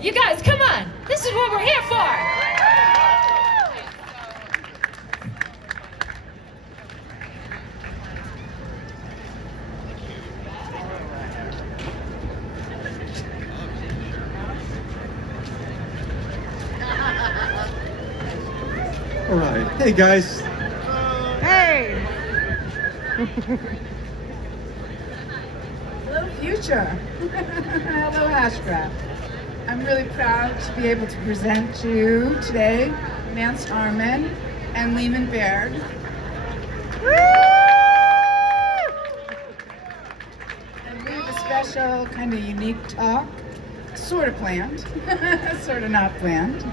You guys, come on. This is what we're here for. All right. Hey, guys. Hey! Hello, future. Hello, hashgraph. I'm really proud to be able to present to you today Mance, Harmon, and Leemon, Baird. And we have a special, kind of unique talk, sort of planned, sort of not planned,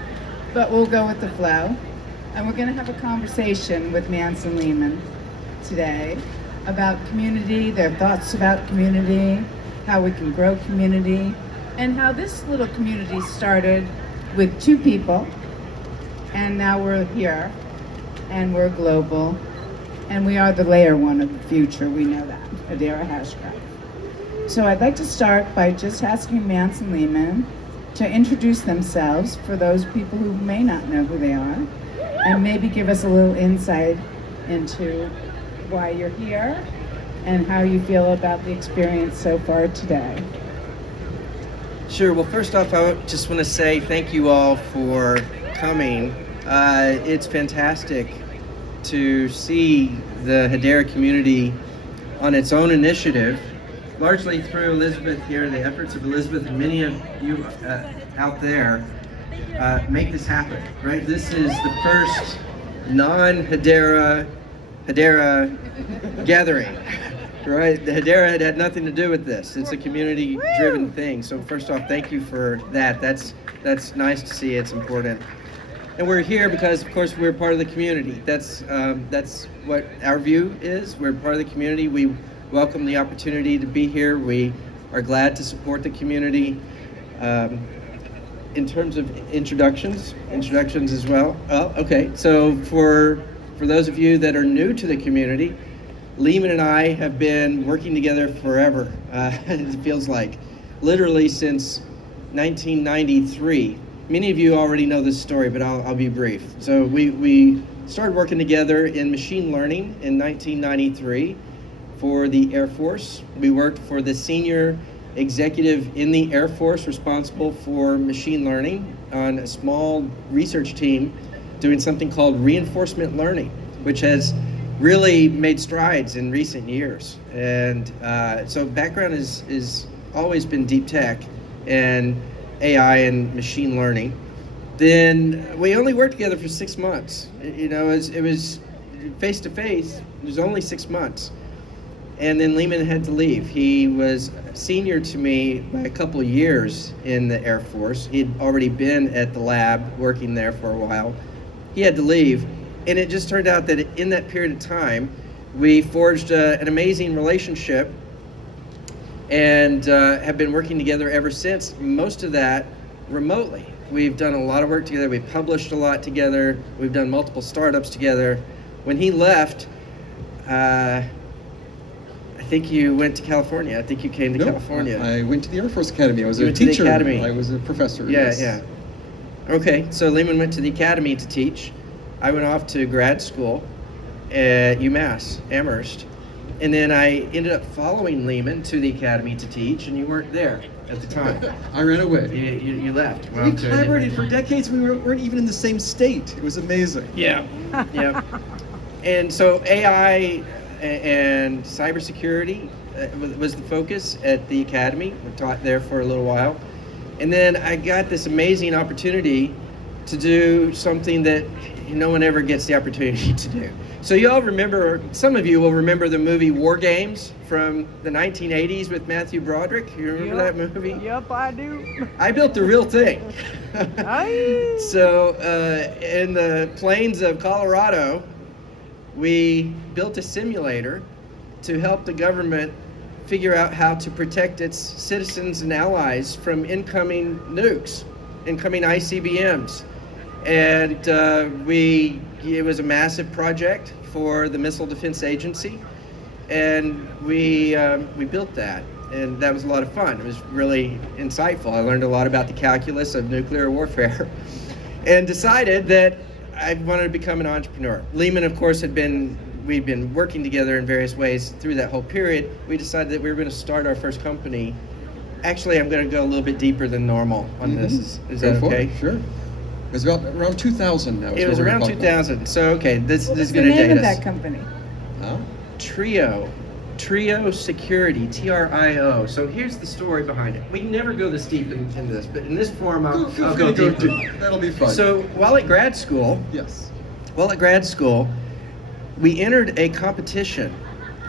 but we'll go with the flow. And we're going to have a conversation with Mance and Leemon today about community, their thoughts about community, how we can grow community, and how this little community started with 2 people, and now we're here, and we're global, and we are the layer 1 of the future. We know that. Hedera hashgraph. So I'd like to start by just asking Mance and Leemon to introduce themselves for those people who may not know who they are, and maybe give us a little insight into why you're here and how you feel about the experience so far today. Sure. Well, first off, I just want to say thank you all for coming. It's fantastic to see the Hedera community on its own initiative, largely through Elizabeth here, the efforts of Elizabeth and many of you out there, make this happen, right? This is the first non-Hedera gathering, right? The Hedera had nothing to do with this. It's a community-driven thing. So first off, thank you for that. That's nice to see. It's important. And we're here because, of course, we're part of the community. That's what our view is. We're part of the community. We welcome the opportunity to be here. We are glad to support the community. In terms of introductions as well. Oh, okay. So for those of you that are new to the community, Leemon and I have been working together forever. It feels like literally since 1993. Many of you already know this story, but I'll be brief. So we started working together in machine learning in 1993 for the Air Force. We worked for the senior executive in the Air Force responsible for machine learning on a small research team doing something called reinforcement learning, which has really made strides in recent years. And so background is always been deep tech and AI and machine learning. Then we only worked together for 6 months. You know, it was face to face. It was only 6 months. And then Leemon had to leave. He was senior to me by a couple of years in the Air Force. He'd already been at the lab working there for a while. He had to leave. And it just turned out that in that period of time, we forged an amazing relationship and have been working together ever since, most of that remotely. We've done a lot of work together. We've published a lot together. We've done multiple startups together. When he left, I think you went to California. I think you came to California. I went to the Air Force Academy. I was You a went to the teacher. academy. I was a professor. Yeah, yes. yeah. Okay, so Leemon went to the academy to teach. I went off to grad school at UMass, Amherst. And then I ended up following Leemon to the academy to teach, and you weren't there at the time. I ran away. You left. We collaborated for decades. We weren't even in the same state. It was amazing. Yeah, yeah. And so AI and cybersecurity was the focus at the academy. I taught there for a little while. And then I got this amazing opportunity to do something that no one ever gets the opportunity to do. So you all remember, some of you will remember the movie War Games from the 1980s with Matthew Broderick. You remember that movie? Yep, I do. I built the real thing. Aye. So in the plains of Colorado, we built a simulator to help the government figure out how to protect its citizens and allies from incoming nukes, incoming ICBMs. And it was a massive project for the Missile Defense Agency, and we built that. and that was a lot of fun. It was really insightful. I learned a lot about the calculus of nuclear warfare and decided that I wanted to become an entrepreneur. Leemon, of course, we'd been working together in various ways through that whole period. We decided that we were going to start our first company. Actually, I'm going to go a little bit deeper than normal on this. Is that okay? Sure. It was around 2000 now. It was around 2000. So, okay, this is going to name date of us. that company? Huh? Trio Security, TRIO. So here's the story behind it. We never go this deep into this, but in this forum, I'll go deep. That'll be fun. So while at grad school, we entered a competition,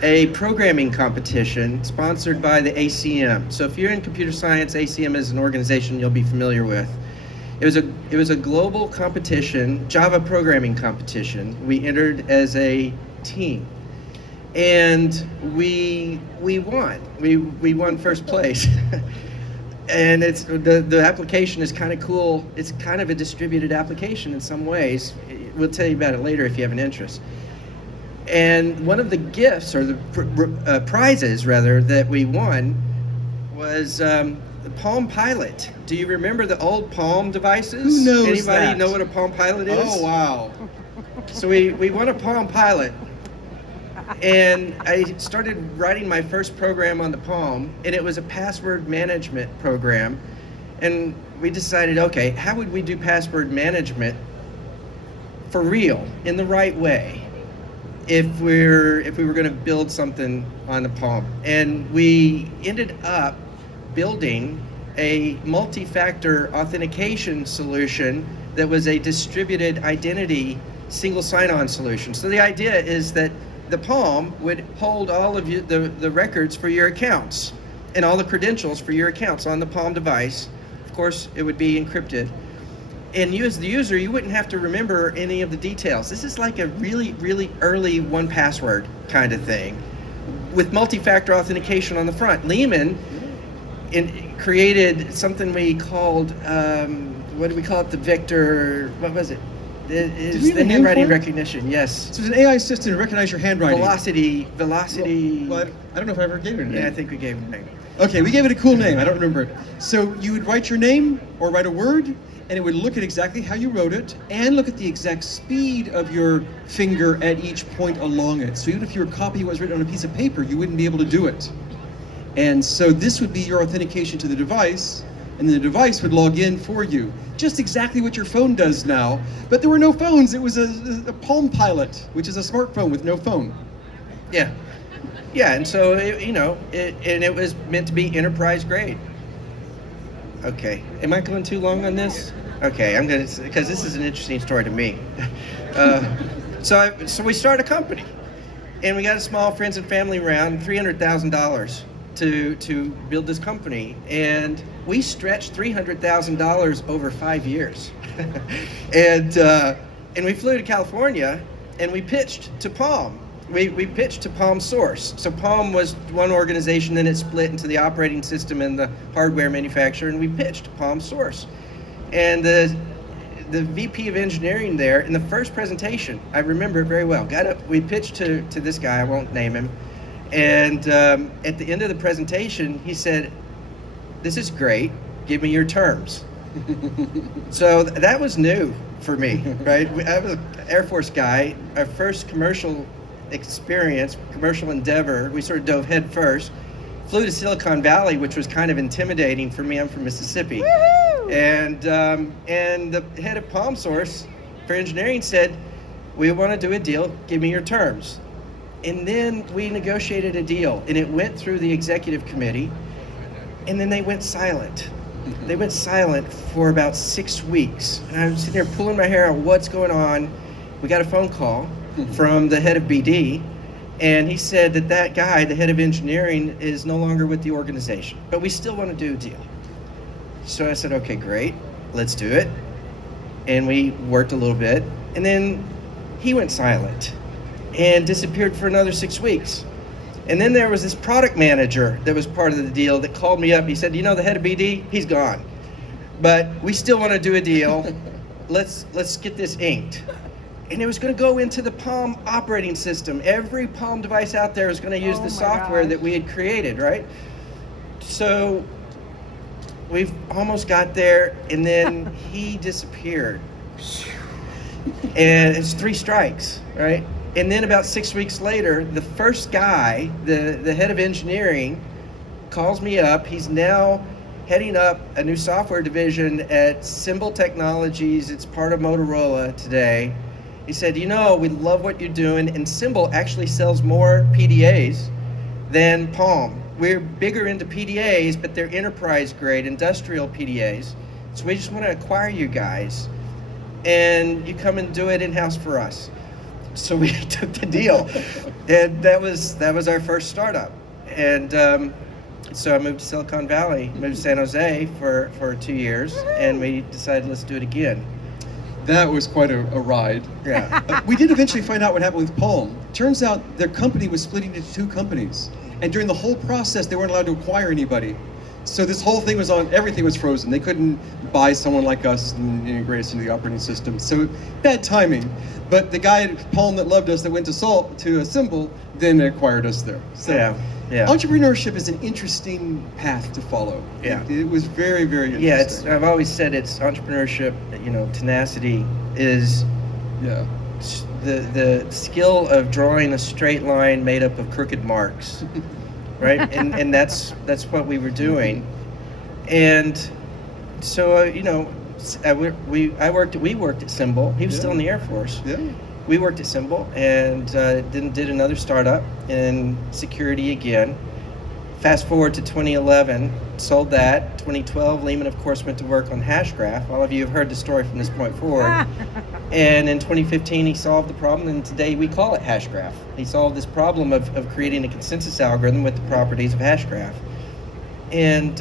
a programming competition sponsored by the ACM. So if you're in computer science, ACM is an organization you'll be familiar with. It was a global competition, Java programming competition. We entered as a team. And we won. We won first place. And it's the application is kind of cool. It's kind of a distributed application in some ways. We'll tell you about it later if you have an interest. And one of the gifts, or the prizes rather, that we won was the Palm Pilot. Do you remember the old Palm devices? Who knows Anybody that? know what a Palm Pilot is? Oh, wow. So we won a Palm Pilot. And I started writing my first program on the Palm, and it was a password management program. And we decided, okay, how would we do password management for real, in the right way, if we were going to build something on the Palm? And we ended up building a multi-factor authentication solution that was a distributed identity single sign-on solution. So the idea is that the Palm would hold all of the records for your accounts and all the credentials for your accounts on the Palm device. Of course, it would be encrypted. And you as the user, you wouldn't have to remember any of the details. This is like a really, really early 1Password kind of thing with multi-factor authentication on the front. Leemon created something we called, what do we call it? The Vector, what was it? It's the handwriting recognition, yes. So it's an AI system to recognize your handwriting. Velocity. Well, I don't know if I ever gave it a name. Yeah, I think we gave it a name. Okay, we gave it a cool name. I don't remember it. So you would write your name or write a word, and it would look at exactly how you wrote it and look at the exact speed of your finger at each point along it. So even if your copy was written on a piece of paper, you wouldn't be able to do it. And so this would be your authentication to the device, and the device would log in for you. Just exactly what your phone does now, but there were no phones. It was a Palm Pilot, which is a smartphone with no phone. Yeah. Yeah, and so, it was meant to be enterprise grade. Okay, am I going too long on this? Okay, because this is an interesting story to me. So we started a company, and we got a small friends and family round, $300,000 to build this company, and we stretched $300,000 over 5 years, and we flew to California, and we pitched to Palm. We pitched to Palm Source. So Palm was one organization, then it split into the operating system and the hardware manufacturer, and we pitched to Palm Source. And the VP of engineering there, in the first presentation, I remember it very well, we pitched to this guy, I won't name him, and at the end of the presentation, he said, "This is great, give me your terms." So that was new for me, right? I was an Air Force guy, our first commercial experience, commercial endeavor, we sort of dove head first, flew to Silicon Valley, which was kind of intimidating for me. I'm from Mississippi. Woo-hoo! And the head of Palm Source for engineering said, "We want to do a deal, give me your terms." And then we negotiated a deal, and it went through the executive committee, and then they went silent. They went silent for about 6 weeks, and I was sitting there pulling my hair on what's going on. We got a phone call from the head of BD, and he said that guy, the head of engineering, is no longer with the organization, but we still want to do a deal. So I said, okay, great, let's do it. And we worked a little bit, and then he went silent and disappeared for another 6 weeks. And then there was this product manager that was part of the deal that called me up. He said, the head of BD, he's gone, but we still want to do a deal. Let's get this inked. And it was going to go into the Palm operating system. Every Palm device out there is going to use the software that we had created, right? So we've almost got there, and then he disappeared. And it's 3 strikes, right? And then about 6 weeks later, the first guy, the head of engineering, calls me up. He's now heading up a new software division at Symbol Technologies. It's part of Motorola today. He said, we love what you're doing, and Symbol actually sells more PDAs than Palm. We're bigger into PDAs, but they're enterprise grade, industrial PDAs. So we just want to acquire you guys, and you come and do it in-house for us. So we took the deal, and that was our first startup. And so I moved to Silicon Valley, moved to San Jose for 2 years, and we decided, let's do it again. That was quite a ride. Yeah. We did eventually find out what happened with Palm. Turns out their company was splitting into 2 companies. And during the whole process, they weren't allowed to acquire anybody. So this whole thing everything was frozen. They couldn't buy someone like us and integrate us into the operating system. So bad timing. But the guy at Palm that loved us, that went to Symbol, then acquired us there. So yeah. Entrepreneurship is an interesting path to follow. Yeah. It was very, very interesting. Yeah, I've always said it's entrepreneurship, tenacity is the skill of drawing a straight line made up of crooked marks, right? and that's what we were doing. And so, we worked at Symbol. He was still in the Air Force. Yeah. We worked at Symbol, and then did another startup in security again. Fast forward to 2011, sold that. 2012, Leemon, of course, went to work on hashgraph. All of you have heard the story from this point forward. And in 2015, he solved the problem, and today we call it hashgraph. He solved this problem of creating a consensus algorithm with the properties of hashgraph. And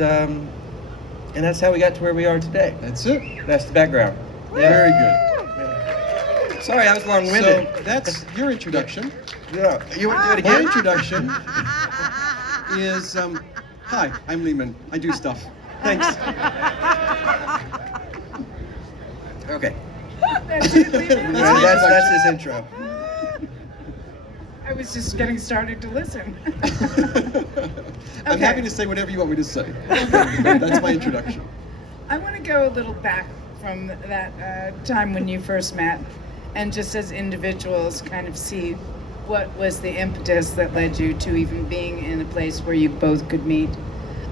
that's how we got to where we are today. That's it. That's the background. Yeah. Very good. Sorry, I was long-winded. So that's your introduction. Yeah, you want to do it My again? introduction is, hi, I'm Leemon. I do stuff. Thanks. Okay. That's it, Leemon? That's his intro. I was just getting started to listen. I'm Okay. happy to say whatever you want me to say. That's my introduction. I want to go a little back from that time when you first met, and just as individuals kind of see what was the impetus that led you to even being in a place where you both could meet.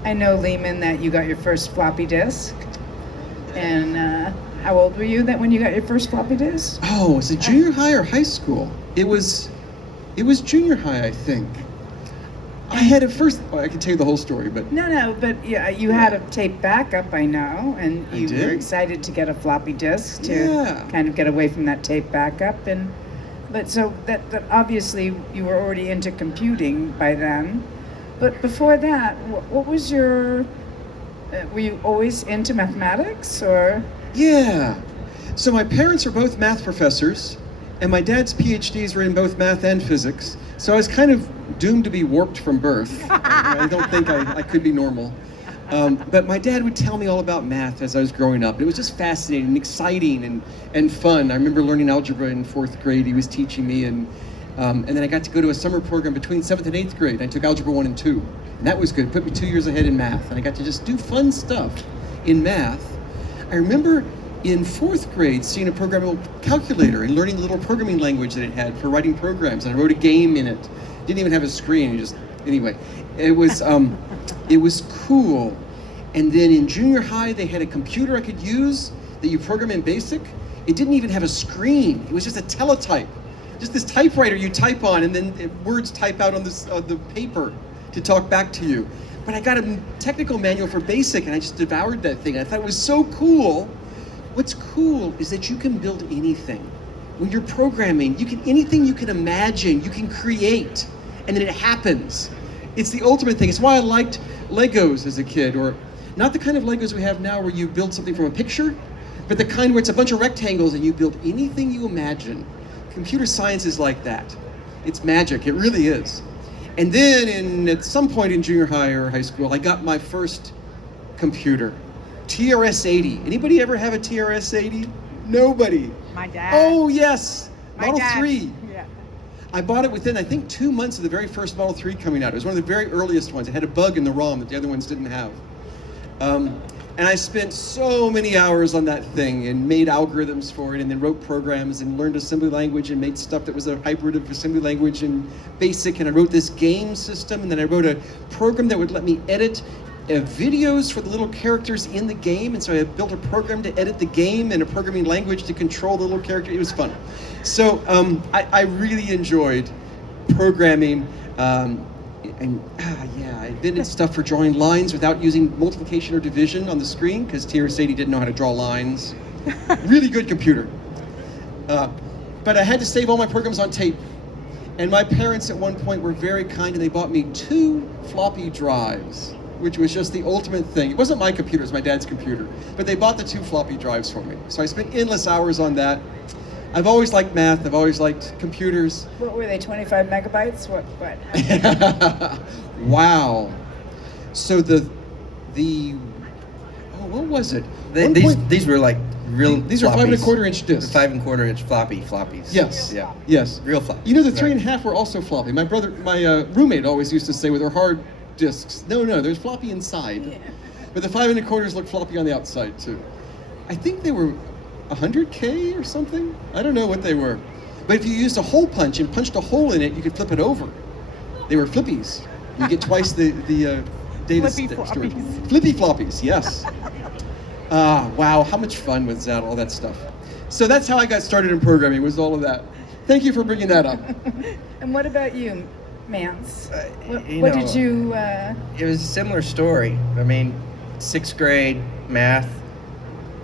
I know, Leemon, that you got your first floppy disk. And how old were you when you got your first floppy disk? Oh, was it junior high or high school? It was junior high, I think. I had at first, I can tell you the whole story, but No, but yeah, you had a tape backup, I know, and I you did. were excited to get a floppy disk to Yeah. kind of get away from that tape backup. But so that obviously you were already into computing by then. But before that, what was your? Were you always into mathematics, or? yeah. So my parents are both math professors, and my dad's PhDs were in both math and physics. So I was kind of doomed to be warped from birth. I don't think I could be normal. But my dad would tell me all about math as I was growing up. It was just fascinating and exciting and fun. I remember learning algebra in 4th grade. He was teaching me, and then I got to go to a summer program between 7th and 8th grade. I took algebra 1 and 2, and that was good. It put me 2 years ahead in math, and I got to just do fun stuff in math. I remember in 4th grade seeing a programmable calculator and learning the little programming language that it had for writing programs, and I wrote a game in it. Didn't even have a screen. Anyway, it was cool. And then in junior high, they had a computer I could use that you program in BASIC. It didn't even have a screen. It was just a teletype, just this typewriter you type on, and then words type out on the paper to talk back to you. But I got a technical manual for BASIC, and I just devoured that thing. I thought it was so cool. What's cool is that you can build anything. When you're programming, anything you can imagine, you can create, and then it happens. It's the ultimate thing. It's why I liked Legos as a kid, or not the kind of Legos we have now where you build something from a picture, but the kind where it's a bunch of rectangles and you build anything you imagine. Computer science is like that. It's magic, it really is. And then at some point in junior high or high school, I got my first computer, TRS-80. Anybody ever have a TRS-80? Nobody. My dad. Oh yes, My Model dad. 3. Yeah. I bought it within, I think, 2 months of the very first Model 3 coming out. It was one of the very earliest ones. It had a bug in the ROM that the other ones didn't have. And I spent so many hours on that thing and made algorithms for it and then wrote programs and learned assembly language and made stuff that was a hybrid of assembly language and BASIC. And I wrote this game system, and then I wrote a program that would let me edit videos for the little characters in the game. And so I built a program to edit the game and a programming language to control the little character. It was fun. So I really enjoyed programming. I invented stuff for drawing lines without using multiplication or division on the screen because TR-80 didn't know how to draw lines. Really good computer. But I had to save all my programs on tape. And my parents at one point were very kind, and they bought me 2 floppy drives, which was just the ultimate thing. It wasn't my computer, it was my dad's computer. But they bought the 2 floppy drives for me. So I spent endless hours on that. I've always liked math, I've always liked computers. What were they, 25 megabytes? What? Wow. So what was it? These were like real. These are 5 1/4 inch discs. 5 1/4 inch floppies. Yes. Yeah. Yes. Real floppy. You know, the 3 1/2 were also floppy. My roommate always used to say with her hard discs, no, there's floppy inside. Yeah. But the 5 1/4s look floppy on the outside too. I think they were 100K or something. I don't know what they were. But if you used a hole punch and punched a hole in it, you could flip it over. They were flippies. You get twice the data storage. Flippy floppies, yes. Wow, how much fun was that, all that stuff. So that's how I got started in programming, was all of that. Thank you for bringing that up. And what about you, Mance? What know, did you... It was a similar story. I mean, 6th grade math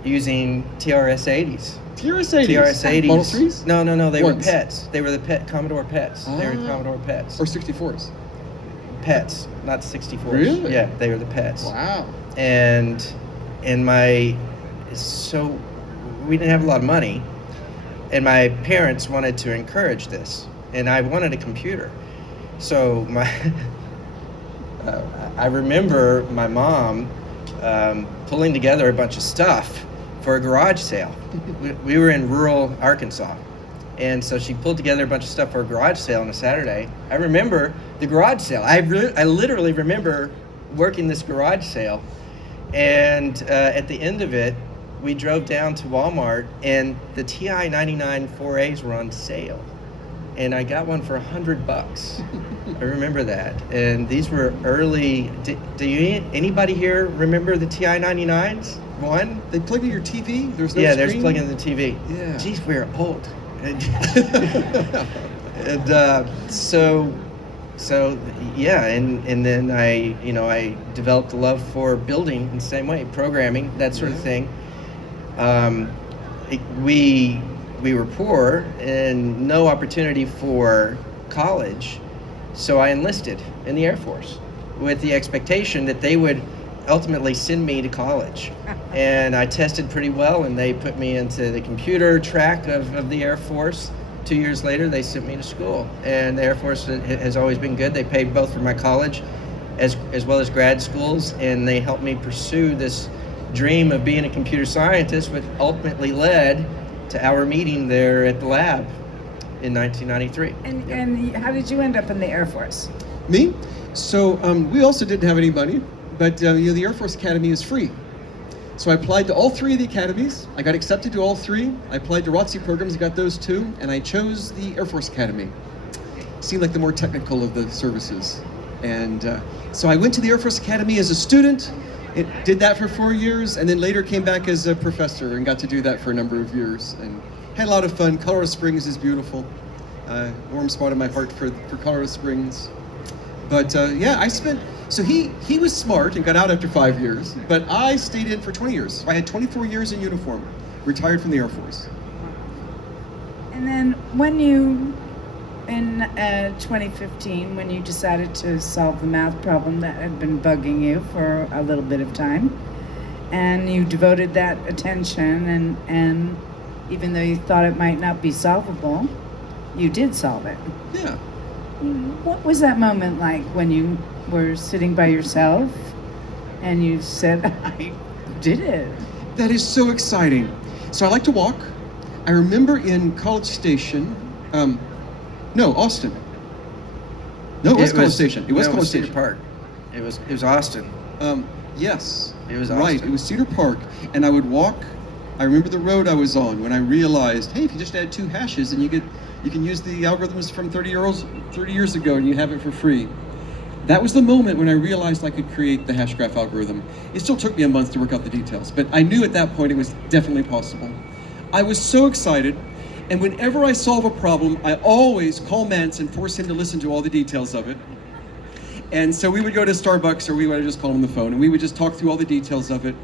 using TRS-80s. TRS-80s? TRS-80s. Model 3s? No, they Ones. were pets. They were the Commodore pets. They were Commodore pets. Or 64s? Pets, not 64s. Really? Yeah, they were the pets. Wow. So we didn't have a lot of money, and my parents wanted to encourage this, and I wanted a computer. So I remember my mom pulling together a bunch of stuff for a garage sale. We were in rural Arkansas, and so she pulled together a bunch of stuff for a garage sale on a Saturday. I remember the garage sale. I literally remember working this garage sale, and at the end of it, we drove down to Walmart, and the TI 99 4As were on sale, and I got one for $100. I remember that, and these were early. Anybody here remember the TI 99s? One? They plug in your TV? There's no Yeah, screen? there's plugging in the TV. Yeah. Geez, we're old. And then I developed a love for building in the same way, programming, that sort of thing. We were poor and no opportunity for college, so I enlisted in the Air Force with the expectation that they would ultimately send me to college. And I tested pretty well, and they put me into the computer track of the Air Force. 2 years later, they sent me to school, and the Air Force has always been good. They paid both for my college as well as grad schools, and they helped me pursue this dream of being a computer scientist, which ultimately led to our meeting there at the lab in 1993. And how did you end up in the Air Force? Me? So we also didn't have any money, but the Air Force Academy is free. So I applied to all 3 of the academies. I got accepted to all 3. I applied to ROTC programs, I got those 2, and I chose the Air Force Academy. Seemed like the more technical of the services. And so I went to the Air Force Academy as a student. Did that for 4 years, and then later came back as a professor and got to do that for a number of years. And had a lot of fun. Colorado Springs is beautiful. Warm spot in my heart for Colorado Springs. But so he was smart and got out after 5 years, but I stayed in for 20 years. So I had 24 years in uniform, retired from the Air Force. And then when you, in 2015, when you decided to solve the math problem that had been bugging you for a little bit of time, and you devoted that attention, and even though you thought it might not be solvable, you did solve it. Yeah. What was that moment like when you were sitting by yourself and you said, I did it? That is so exciting. So I like to walk. I remember in College Station, No, Austin. No, it was College Station. It was College Cedar Station. Park. It was Austin. Yes. It was right. Austin. It was Cedar Park, and I would walk. I remember the road I was on when I realized, hey, if you just add 2 hashes, and you can use the algorithms from 30 years ago, and you have it for free. That was the moment when I realized I could create the hashgraph algorithm. It still took me a month to work out the details, but I knew at that point it was definitely possible. I was so excited, and whenever I solve a problem, I always call Mance and force him to listen to all the details of it. And so we would go to Starbucks, or we would just call him on the phone, and we would just talk through all the details of it.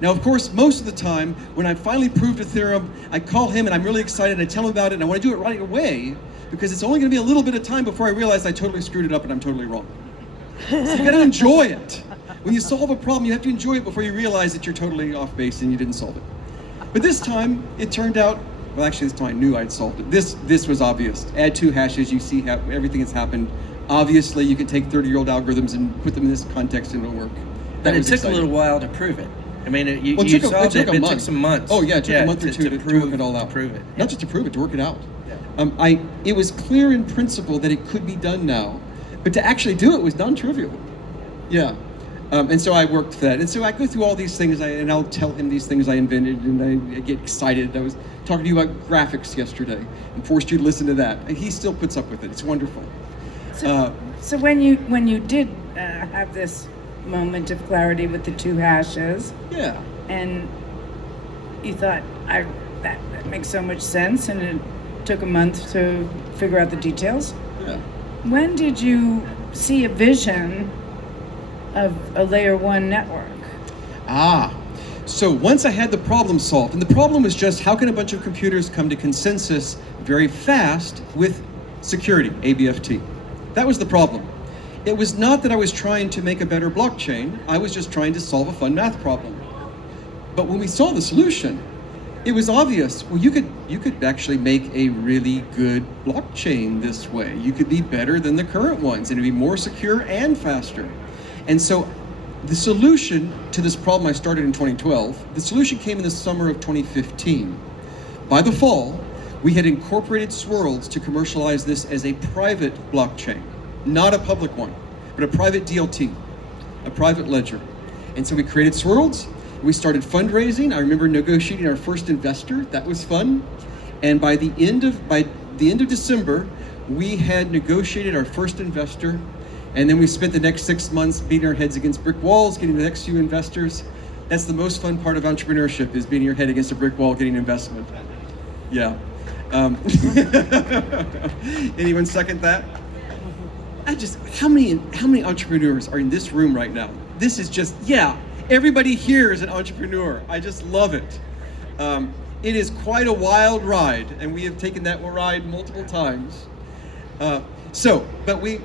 Now, of course, most of the time, when I finally proved a theorem, I call him and I'm really excited and I tell him about it, and I want to do it right away, because it's only going to be a little bit of time before I realize I totally screwed it up and I'm totally wrong. So you got to enjoy it. When you solve a problem, you have to enjoy it before you realize that you're totally off base and you didn't solve it. But this time, it turned out, well, actually, this time I knew I'd solved it. This was obvious. Add 2 hashes, you see how everything that's happened. Obviously, you can take 30-year-old algorithms and put them in this context and it'll work. But it took a little while to prove it. I mean, you Well, solved it, but it took some months. Oh yeah, it took a month or two to work it all out. To prove it. Not just to prove it, to work it out. Yeah. It was clear in principle that it could be done now, but to actually do it was non-trivial. Yeah. And so I worked for that. And so I go through all these things, and I'll tell him these things I invented, and I get excited. I was talking to you about graphics yesterday and forced you to listen to that. And he still puts up with it. It's wonderful. So when you did have this moment of clarity with the 2 hashes, Yeah. and you thought, that makes so much sense, and it took a month to figure out the details. Yeah. When did you see a vision of a layer 1 network? So once I had the problem solved, and the problem was just how can a bunch of computers come to consensus very fast with security, ABFT. That was the problem. It was not that I was trying to make a better blockchain, I was just trying to solve a fun math problem. But when we saw the solution, it was obvious, well, you could actually make a really good blockchain this way. You could be better than the current ones, and it'd be more secure and faster. And so the solution to this problem I started in 2012, the solution came in the summer of 2015. By the fall, we had incorporated Swirls to commercialize this as a private blockchain, not a public one, but a private DLT, a private ledger. And so we created Swirls. We started fundraising. I remember negotiating our first investor. That was fun. And by the end of December, we had negotiated our first investor. And then we spent the next 6 months beating our heads against brick walls, getting the next few investors. That's the most fun part of entrepreneurship, is beating your head against a brick wall, getting investment. Yeah. Anyone second that? How many entrepreneurs are in this room right now? This is just, everybody here is an entrepreneur. I just love it. It is quite a wild ride, and we have taken that ride multiple times. But we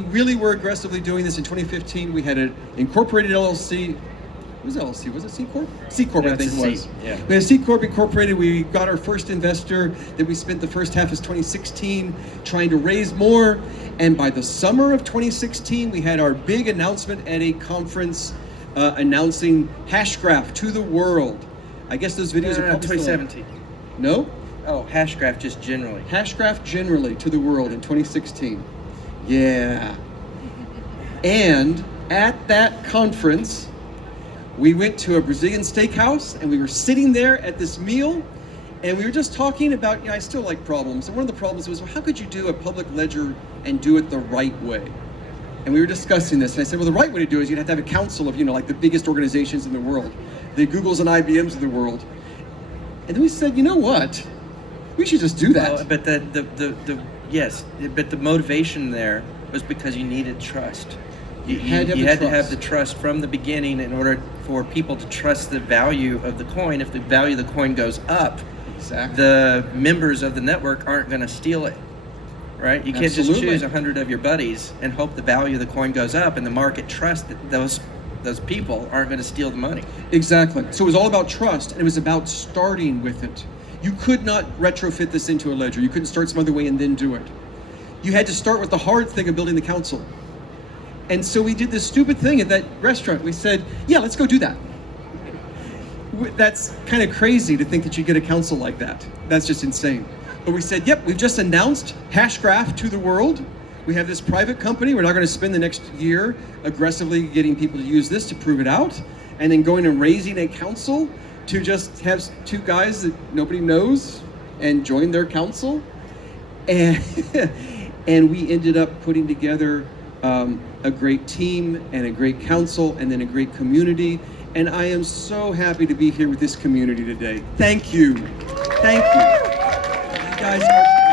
really were aggressively doing this in 2015. We had an incorporated LLC. What was LLC? Was it C Corp? C Corp, I think it was. Yeah. We had a C Corp incorporated. We got our first investor. Then we spent the first half of 2016 trying to raise more. And by the summer of 2016, we had our big announcement at a conference announcing hashgraph to the world. I guess those videos are probably 2017. No? Oh, hashgraph just generally. Hashgraph generally to the world in 2016. Yeah. And at that conference, we went to a Brazilian steakhouse, and we were sitting there at this meal, and we were just talking about, I still like problems. And one of the problems was, well, how could you do a public ledger and do it the right way? And we were discussing this, and I said, well, the right way to do it is you'd have to have a council of, like the biggest organizations in the world, the Googles and IBMs of the world. And then we said, you know what? We should just do that. Well, but but the motivation there was because you needed trust. You had to have the trust from the beginning in order for people to trust the value of the coin. If the value of the coin goes up, exactly, the members of the network aren't going to steal it, right? You can't just choose 100 of your buddies and hope the value of the coin goes up and the market trusts that those people aren't going to steal the money. Exactly. So it was all about trust, and it was about starting with it. You could not retrofit this into a ledger. You couldn't start some other way and then do it. You had to start with the hard thing of building the council. And so we did this stupid thing at that restaurant. We said, let's go do that. That's kind of crazy to think that you get a council like that. That's just insane. But we said, yep, we've just announced hashgraph to the world. We have this private company. We're not going to spend the next year aggressively getting people to use this to prove it out, and then going and raising a council to just have two guys that nobody knows and join their council. And, and we ended up putting together a great team and a great council and then a great community. And I am so happy to be here with this community today. Thank you. Thank you. You guys are